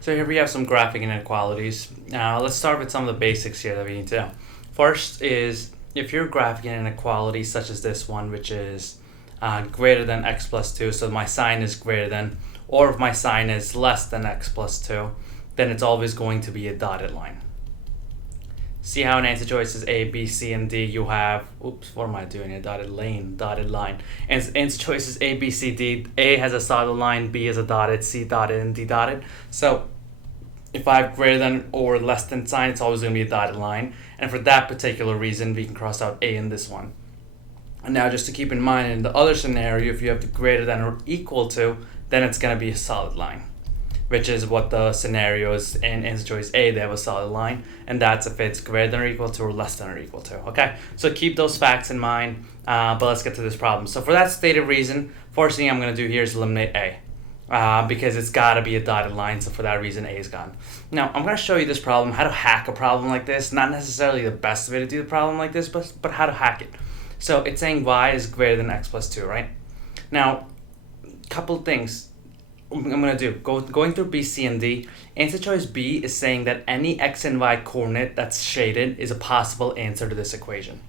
So here we have some graphing inequalities. Let's start with some of the basics here that we need to know. First is if you're graphing an inequality such as this one, which is greater than x plus 2, so my sign is greater than, or if my sign is less than x plus 2, then it's always going to be a dotted line. See how in answer choices A, B, C, and D you have, oops, what am I doing? A dotted line. And answer choices A, B, C, D, A has a solid line, B is a dotted, C dotted, and D dotted. So if I have greater than or less than sign, it's always going to be a dotted line. And for that particular reason, we can cross out A in this one. And now just to keep in mind, in the other scenario, if you have the greater than or equal to, then it's going to be a solid line, which is what the scenario is in answer choice A. They have a solid line, and that's if it's greater than or equal to or less than or equal to. Okay, so keep those facts in mind, but let's get to this problem. So for that stated reason, first thing I'm going to do here is eliminate A, because it's got to be a dotted line, so for that reason A is gone. Now I'm going to show you this problem, how to hack a problem like this. Not necessarily the best way to do the problem like this, but how to hack it. So it's saying y is greater than x plus 2, right? Now, couple things I'm going to do. Going through B, C, and D, answer choice B is saying that any x and y coordinate that's shaded is a possible answer to this equation.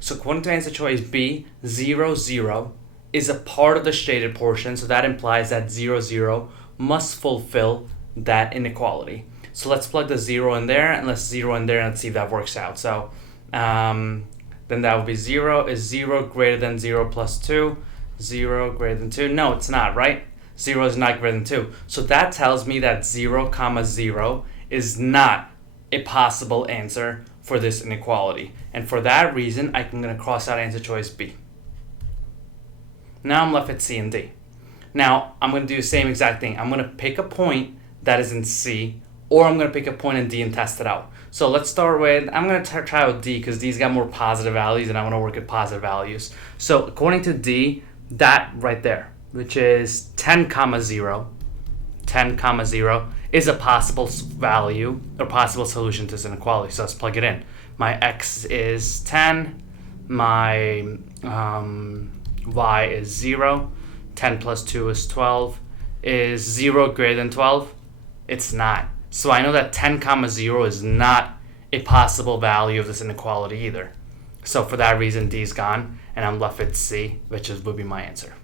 So according to answer choice B, 0, 0 is a part of the shaded portion, so that implies that 0, 0 must fulfill that inequality. So let's plug the 0 in there, and let's 0 in there, and let's see if that works out. So then that would be 0 is 0 greater than 0 plus 2, 0 greater than 2. No, it's not, right? 0 is not greater than 2. So that tells me that 0, 0 is not a possible answer for this inequality. And for that reason, I'm going to cross out answer choice B. Now I'm left with C and D. Now I'm going to do the same exact thing. I'm going to pick a point that is in C, or I'm going to pick a point in D and test it out. So let's start with, I'm going to try with D because D's got more positive values and I want to work with positive values. So according to D, that right there, which is 10, 0, is a possible value or possible solution to this inequality. So let's plug it in. My x is 10, my y is 0, 10 plus 2 is 12. Is 0 greater than 12? It's not. So I know that 10, 0 is not a possible value of this inequality either. So for that reason, D is gone, and I'm left with C, which would be my answer.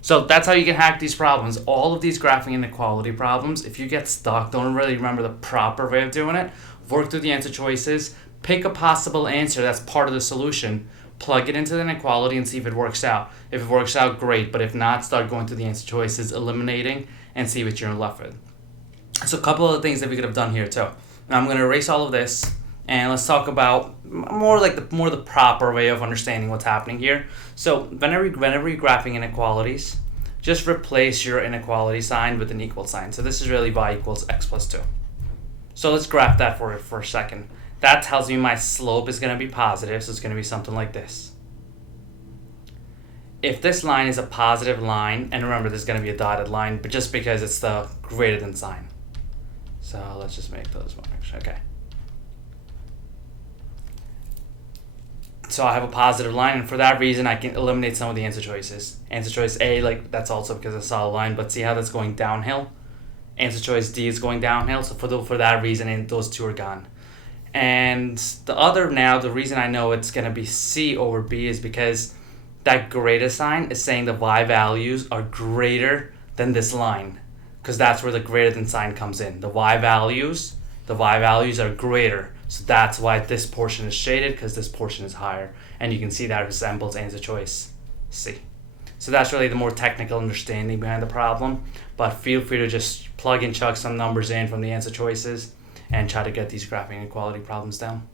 So that's how you can hack these problems. All of these graphing inequality problems, if you get stuck, don't really remember the proper way of doing it, work through the answer choices, pick a possible answer that's part of the solution, plug it into the inequality and see if it works out. If it works out, great, but if not, start going through the answer choices, eliminating, and see what you're left with. So a couple of things that we could have done here too. Now I'm going to erase all of this, and let's talk about more the proper way of understanding what's happening here. So whenever you're graphing inequalities, just replace your inequality sign with an equal sign. So this is really y equals x plus 2. So let's graph that for a second. That tells me my slope is going to be positive, so it's going to be something like this. If this line is a positive line, and remember there's going to be a dotted line, but just because it's the greater than sign. So let's just make those marks, okay. So I have a positive line, and for that reason, I can eliminate some of the answer choices. Answer choice A, that's also because it's a solid line, but see how that's going downhill? Answer choice D is going downhill, so for that reason, those two are gone. And the reason I know it's going to be C over B is because that greater sign is saying the y values are greater than this line, because that's where the greater than sign comes in. The y values are greater. So that's why this portion is shaded, because this portion is higher. And you can see that resembles answer choice C. So that's really the more technical understanding behind the problem. But feel free to just plug and chug some numbers in from the answer choices and try to get these graphing inequality problems down.